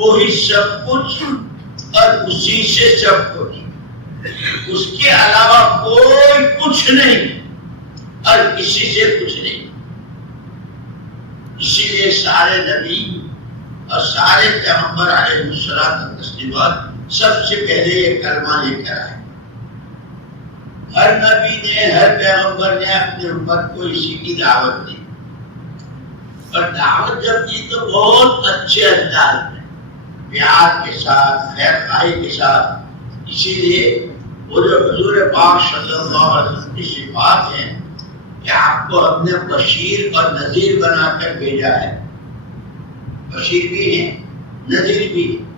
وہی سب کچھ اور اسی سے سب کچھ، اس کے علاوہ کوئی کچھ نہیں اور کسی سے کچھ نہیں۔ اسی لیے سارے نبی اور سارے پیغمبر علیہ الصلوۃ والتسلیمات سب سے پہلے یہ کلمہ لے کر آئے۔ ہر نبی نے، ہر پیغمبر نے اپنی امت کو اسی کی دعوت دی، اور دعوت جب دی تو بہت اچھے انداز میں، پیار کے ساتھ، خیر خواہی کے ساتھ۔ اسی لیے وہ جو حضور پاک صلی اللہ علیہ وسلم کی صفات ہیں کہ آپ کو ہم نے بشیر اور نذیر بنا کر بھیجا ہے، بشیر بھی ہے، نذیر بھی ہے،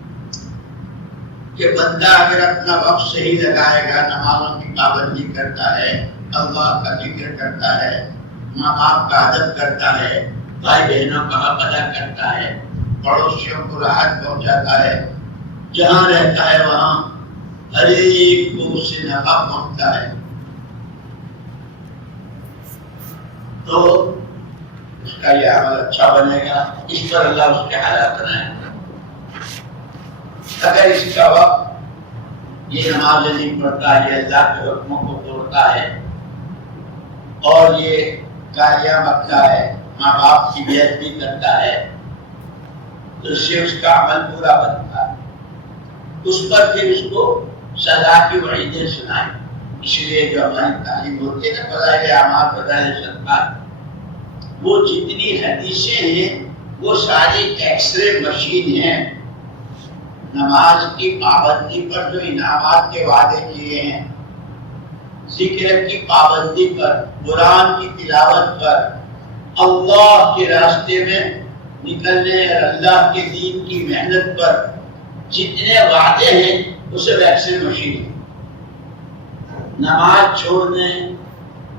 کہ بندہ اگر اپنا وقت صحیح لگائے گا، نمازوں کی پابندی کرتا ہے، اللہ کا ذکر کرتا ہے، ماں باپ کا ادب کرتا ہے، بھائی بہنوں کا حق ادا کرتا ہے، پڑوسیوں کو راحت پہنچاتا ہے، جہاں رہتا ہے وہاں ہر ایک کو اس سے نفع پہنچتا ہے، تو اس کا یہ عمل اچھا بنے گا۔ اس پر اللہ اس کے حالات بنائے گا۔ اگر اس کا وقت یہ نماز نہیں پڑھتا ہے، یہ اللہ کے حکموں کو توڑتا ہے اور یہ گالیاں بکتا ہے، ماں باپ کی بے ادبی کرتا ہے، تو اس سے اس کا عمل پورا بنتا ہے۔ اس پر پھر اس کو سزا کی وعیدیں سنائیں۔ اس لیے جو ہماری تعلیم ہوتی ہے نا، فضائل اعمال، فضائل صدقات، وہ جتنی حدیثیں ہیں وہ ساری ایکس رے مشین ہیں۔ نماز کی پابندی پر جو انعامات کے وعدے کیے ہیں، ذکر کی پابندی پر، قرآن کی تلاوت پر، اللہ کے راستے میں نکلنے اور اللہ کے دین کی محنت پر جتنے وعدے ہیں وہ سب ایکس رے مشین ہیں۔ نماز چھوڑنے،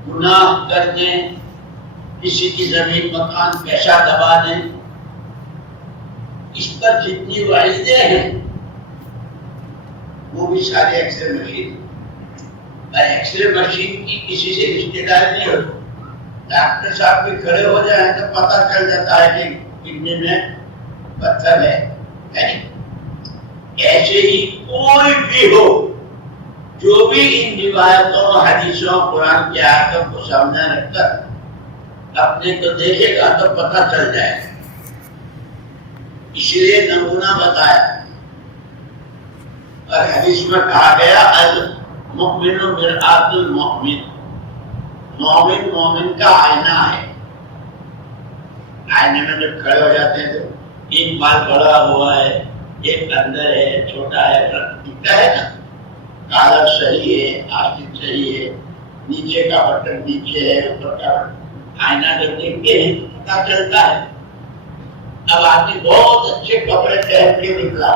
گناہ کرنے، کسی کی زمین مکان پیسہ دبانے، اس پر جتنی وعیدیں ہیں وہ بھی سارے ایکس رے مشین ہیں۔ اور ایکس رے مشین کی کسی سے رشتے داری نہیں ہوتی۔ ڈاکٹر صاحب بھی کھڑے ہو جائیں تو پتہ چل جاتا ہے کہ کڈنی میں پتھر ہے۔ ایسے ہی کوئی بھی ہو جو بھی ان روایتوں، حدیثوں، قرآن کی آیتوں کو سامنے رکھ کر اپنے کو دیکھے گا تو پتہ چل جائے گا۔ اس لیے نمونہ بتایا، اور حدیث میں کہا گیا المؤمن مرآۃ المؤمن، مومن مومن کا آئینہ ہے۔ آئینے میں جب کھڑے ہو جاتے ہیں تو ایک بال بڑا ہوا ہے، ایک اندر ہے، چھوٹا ہے، دکھتا ہے نا، کالر صحیح ہے، آستین صحیح ہے، نیچے کا بٹن نیچے ہے، اوپر کا آئینہ جب دیکھتے ہیں تو پتہ چلتا ہے۔ اب آدمی بہت اچھے کپڑے پہن کے نکلا،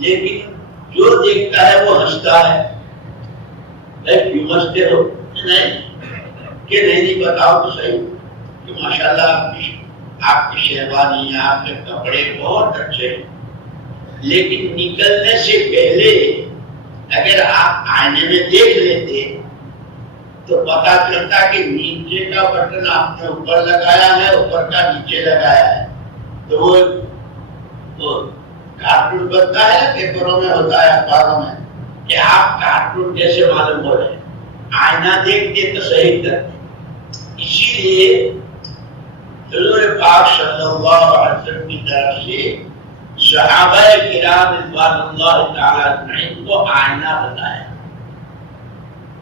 لیکن جو دیکھتا ہے وہ ہنستا ہے۔ کیوں ہنستے ہو؟ نہیں کہ نہیں بتاؤ تو صحیح کہ ماشاءاللہ آپ کی شیروانی، آپ کے کپڑے بہت اچھے، لیکن نکلنے سے پہلے اگر آپ آئینے میں دیکھ لیتے تو پتا چلتا کہ نیچے کا بٹن آپ نے اوپر لگایا ہے، اوپر کا نیچے لگایا ہے۔ تو وہ کارٹون بنتا ہے، پیپروں میں ہوتا ہے، اخباروں میں، کہ آپ کارٹون کیسے معلوم ہو رہے ہیں، آئینہ دیکھتے تو صحیح کرتے۔ اسی لیے حضور پاک صلی اللہ علیہ وسلم کی طرف سے صحابہ کرام رضوان اللہ تعالی اجمعین کو آئینہ بتایا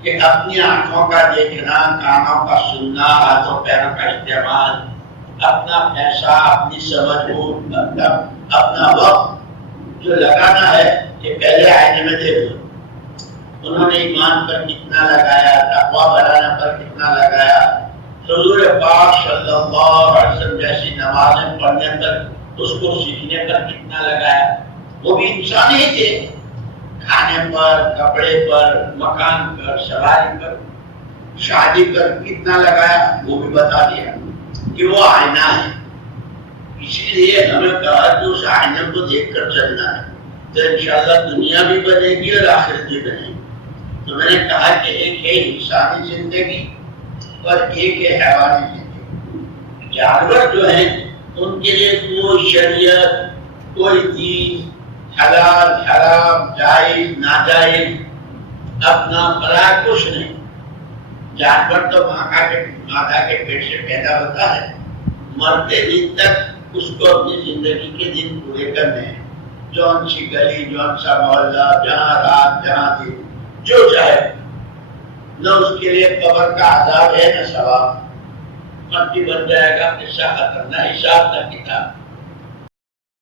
کہ اپنی آنکھوں کا دیکھنا، کانوں کا سننا، ہاتھوں پیروں کا استعمال، اپنا پیسہ، اپنی سمجھ بوجھ، اپنا وقت جو لگانا ہے کہ پہلے آئینے میں دیکھ لو۔ انہوں نے ایمان پر کتنا لگایا، تقویٰ بڑھانے پر کتنا لگایا، حضور پاک صلی اللہ علیہ وسلم جیسی نمازیں پڑھنے پر، اس کو سیکھنے پر کتنا لگایا۔ وہ بھی انسان ہی تھے، کھانے پر، کپڑے پر، مکان پر، سواری پر، شادی پر کتنا لگایا، وہ بھی بتا دیا کہ وہ آئینہ ہے۔ اسی لیے ہمیں کہا کہ اس آئینے کو دیکھ کر چلنا ہے تو انشاءاللہ دنیا بھی بنے گی اور آخرت بھی بنے گی۔ تو میں نے کہا کہ ایک ہے انسانی زندگی اور ایک ہے حیوانی زندگی۔ جانور جو ہیں ان کے لیے کوئی شریعت، کوئی دین حلال حرام جائز ناجائز اپنا پرا کچھ نہیں. جانور تو ماتا کے پیٹ سے پیدا ہوتا ہے، مرتے دن تک اس کو اپنی زندگی کے دن پورے کرنے ہیں. جون سی گلی، جون سا محلہ، جہاں رات جہاں دن جو چاہے، نہ اس کے لیے قبر کا عذاب ہے نہ ثواب. مٹی بن جائے گا، قصہ ختم، نہ حساب نہ کتاب.